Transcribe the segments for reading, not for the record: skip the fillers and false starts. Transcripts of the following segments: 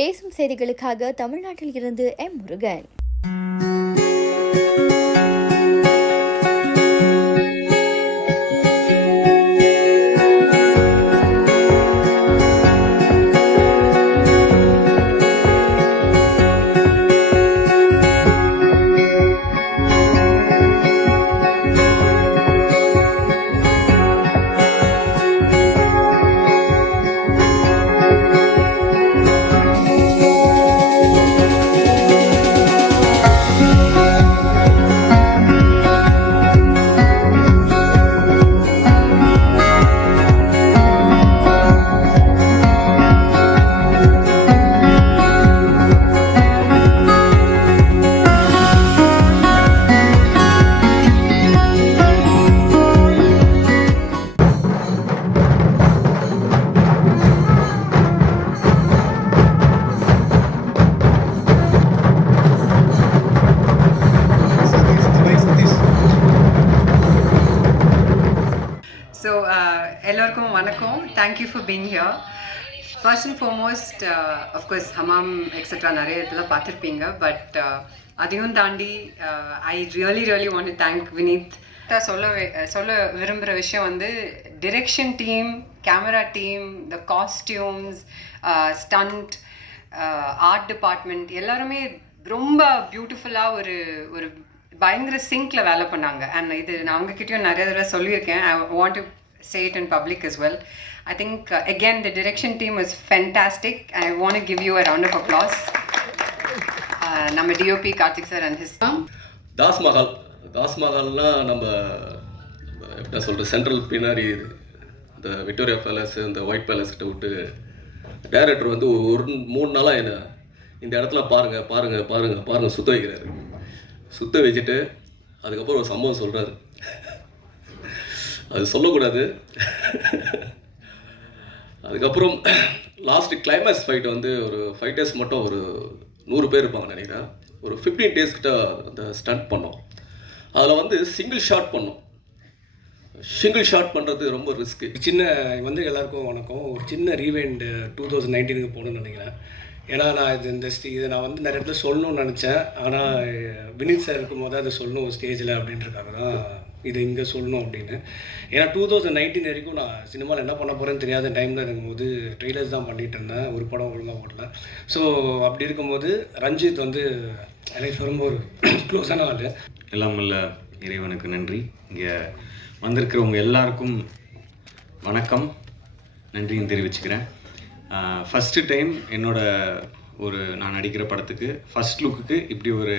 தேசம் செய்திகளுக்காக தமிழ்நாட்டில் இருந்து எம் முருகன். So, எல்லாருக்கும் வணக்கம். Thank you for being here. First and foremost, of course, Hamam etcetera நிறைய இதெல்லாம் பார்த்துருப்பீங்க. பட் அதையும் தாண்டி I really want to thank Vineeth. சொல்ல விரும்புகிற விஷயம் வந்து direction team, camera team, the costumes, stunt, art department எல்லாருமே ரொம்ப பியூட்டிஃபுல்லாக ஒரு பயங்கர சிங்கில் வேலை பண்ணாங்க. அண்ட் இது நான் அவங்கக்கிட்டையும் நிறைய தடவை சொல்லியிருக்கேன். I want to say it in public as well. I think again the direction team was fantastic. I want to give you a round of applause. நம்ம DOP Karthik sir and his தாஸ் மஹால்னா நம்ம என்ன சொல்கிற central பின்னாடி இந்த Victoria palace இந்த white palace கிட்ட விட்டு டைரக்டர் வந்து ஒரு 3 நாளாக என்ன இந்த இடத்துல பாருங்கள் சுத்த வைக்கிறாரு. சுத்த வச்சுட்டு அதுக்கப்புறம் ஒரு சம்பவம் சொல்கிறாரு. அது சொல்லக்கூடாது. அதுக்கப்புறம் லாஸ்ட் கிளைமேக்ஸ் ஃபைட் வந்து ஒரு 5 days மட்டும் ஒரு 100 பேர் இருப்பாங்க நினைக்கிறேன். ஒரு 15 days கிட்ட அந்த ஸ்டண்ட் பண்ணோம். அதில் வந்து சிங்கிள் ஷாட் பண்ணுறது ரொம்ப ரிஸ்க்கு. சின்ன வந்து எல்லாருக்கும் வணக்கம். ஒரு சின்ன ரீவைண்ட் 2019 போகணுன்னு நினைக்கிறேன். ஏன்னா நான் இதை நான் வந்து நிறைய இடத்துல சொல்லணும்னு நினச்சேன். ஆனால் வினீத் சார் இருக்கும்போது அதை சொல்லணும் ஸ்டேஜில் அப்படின்றக்காக தான் இதை இங்கே சொல்லணும் அப்படின்னு. ஏன்னா 2019 வரைக்கும் நான் சினிமாவில் என்ன பண்ண போகிறேன்னு தெரியாத டைமில் இருக்கும்போது ட்ரெய்லர்ஸ் தான் பண்ணிகிட்டு இருந்தேன். ஒரு படம் ஒழுங்காக ஓடல. ஸோ அப்படி இருக்கும்போது ரஞ்சித் வந்து எனக்கு ரொம்ப ஒரு க்ளோஸான ஆள். எல்லாம் வல்ல இறைவனுக்கு நன்றி. இங்கே வந்திருக்கிறவங்க எல்லாருக்கும் வணக்கம், நன்றியும் தெரிவிச்சுக்கிறேன். ஃபஸ்ட்டு டைம் நான் நடிக்கிற படத்துக்கு ஃபஸ்ட் லுக்குக்கு இப்படி ஒரு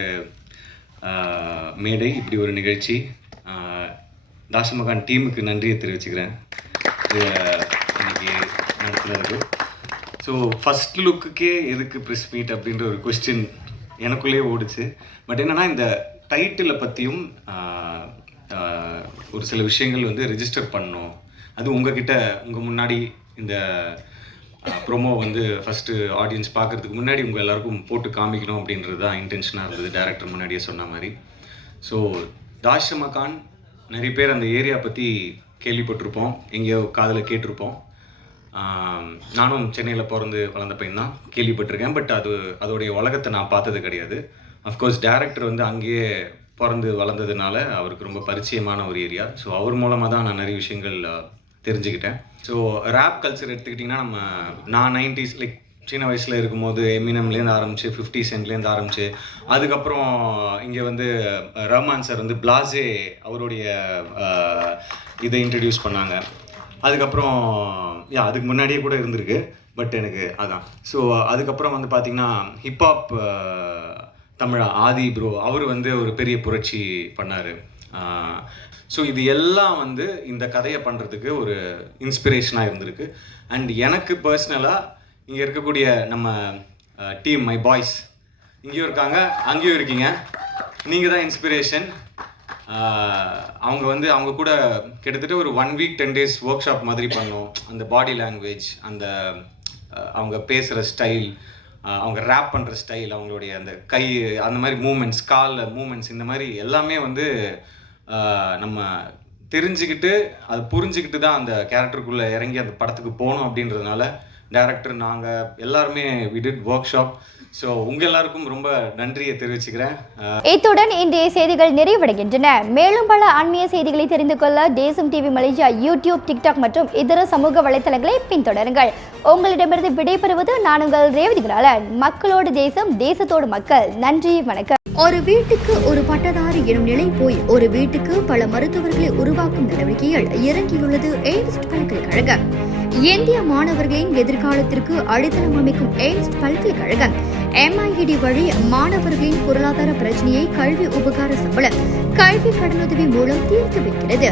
மேடை, இப்படி ஒரு நிகழ்ச்சி. தாஷமகான் டீமுக்கு நன்றியை தெரிவிச்சுக்கிறேன் இன்னைக்கு நடத்துனதுக்கு. ஸோ ஃபஸ்ட் லுக்குக்கே எதுக்கு ப்ரெஸ் மீட் அப்படின்ற ஒரு கொஸ்டின் எனக்குள்ளேயே ஓடிச்சு. பட் என்னென்னா இந்த டைட்டிலை பற்றியும் ஒரு சில விஷயங்கள் வந்து ரெஜிஸ்டர் பண்ணணும். அது உங்கள் முன்னாடி இந்த ப்ரோமோ வந்து ஃபஸ்ட்டு ஆடியன்ஸ் பார்க்குறதுக்கு முன்னாடி உங்கள் எல்லாருக்கும் போட்டு காமிக்கணும் அப்படின்றது தான் இன்டென்ஷனாக இருந்தது, டைரக்டர் முன்னாடியே சொன்ன மாதிரி. ஸோ தாஷமகான் நிறைய பேர் அந்த ஏரியா பற்றி கேள்விப்பட்டிருப்போம், எங்கேயோ காதில் கேட்டிருப்போம். நானும் சென்னையில் பிறந்து வளர்ந்த பையன் தான், கேள்விப்பட்டிருக்கேன். பட் அதோடைய உலகத்தை நான் பார்த்தது கிடையாது. அஃப்கோர்ஸ் டைரக்டர் வந்து அங்கேயே பிறந்து வளர்ந்ததுனால அவருக்கு ரொம்ப பரிச்சயமான ஒரு ஏரியா. ஸோ அவர் மூலமாக தான் நான் நிறைய விஷயங்கள் தெரிஞ்சுக்கிட்டேன். ஸோ ரேப் கல்ச்சர் எடுத்துக்கிட்டிங்கன்னா நான் 90s லைக் சின்ன வயசில் இருக்கும்போது எமினம்லேருந்து ஆரம்பிச்சு 50 சென்ட்லேருந்து ஆரம்பிச்சு அதுக்கப்புறம் இங்கே வந்து ரஹ்மான் சார் வந்து பிளாஸே அவருடைய இதை இன்ட்ரடியூஸ் பண்ணாங்க. அதுக்கப்புறம் அதுக்கு முன்னாடியே கூட இருந்திருக்கு. பட் எனக்கு அதான். ஸோ அதுக்கப்புறம் வந்து பார்த்திங்கன்னா ஹிப்ஹாப் தமிழா ஆதி ப்ரோ அவர் வந்து ஒரு பெரிய புரட்சி பண்ணார். ஸோ இது எல்லாம் வந்து இந்த கதையை பண்ணுறதுக்கு ஒரு இன்ஸ்பிரேஷனாக இருந்திருக்கு. அண்ட் எனக்கு பர்சனலாக இங்கே இருக்கக்கூடிய நம்ம டீம் மை பாய்ஸ் இங்கேயும் இருக்காங்க, அங்கேயும் இருக்கீங்க. நீங்கள் தான் இன்ஸ்பிரேஷன். அவங்க கூட கிட்டத்தட்ட ஒரு 1 week 10 days ஒர்க் ஷாப் மாதிரி பண்ணோம். அந்த பாடி லாங்குவேஜ், அந்த அவங்க பேசுகிற ஸ்டைல், அவங்க ரேப் பண்ணுற ஸ்டைல், அவங்களுடைய அந்த கை அந்த மாதிரி மூமெண்ட்ஸ், கால் மூமெண்ட்ஸ், இந்த மாதிரி எல்லாமே வந்து நம்ம தெரிஞ்சுக்கிட்டு அது புரிஞ்சுக்கிட்டு தான் அந்த கேரக்டருக்குள்ளே இறங்கி அந்த படத்துக்கு போகணும் அப்படின்றதுனால டேரக்டர் நாங்கள் எல்லாருமே we did workshop. So உங்கள் எல்லாருக்கும் ரொம்ப நன்றியை தெரிவிச்சுக்கிறேன். இத்துடன் இன்றைய செய்திகள் நிறைவடைகின்றன. மேலும் பல ஆன்மீக செய்திகளை தெரிந்து கொள்ள தேசம் டிவி மலேசியா யூடியூப், டிக்டாக் மற்றும் இதர சமூக வலைத்தளங்களை பின்தொடருங்கள். உங்களிடமிருந்து விடைபெறுவது நான் உங்கள் ரேவதி குணாளன். மக்களோடு தேசம், தேசத்தோடு மக்கள். நன்றி, வணக்கம். ஒரு வீட்டுக்கு ஒரு பட்டதாரி எனும் நிலை போய் ஒரு வீட்டுக்கு பல மருத்துவர்களை உருவாக்கும் நடவடிக்கையில் இறங்கியுள்ளது எய்ம்ஸ் பல்கலைக்கழகம். இந்திய மாணவர்களின் எதிர்காலத்திற்கு அடித்தளம் அமைக்கும் எய்ம்ஸ் பல்கலைக்கழகம் MIED வழி மாணவர்களின் பொருளாதார பிரச்சனையை கல்வி உபகார சம்பளம், கல்வி கடனுதவி மூலம் தீர்த்து வைக்கிறது.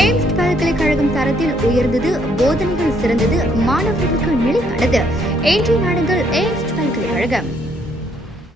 எய்ம்ஸ் பல்கலைக்கழகம் தரத்தில் உயர்ந்தது, போதனைகள் சிறந்தது, மாணவர்களுக்கு நிலையானது. இன்றைய நாடுகள் எய்ம்ஸ் பல்கலைக்கழகம்.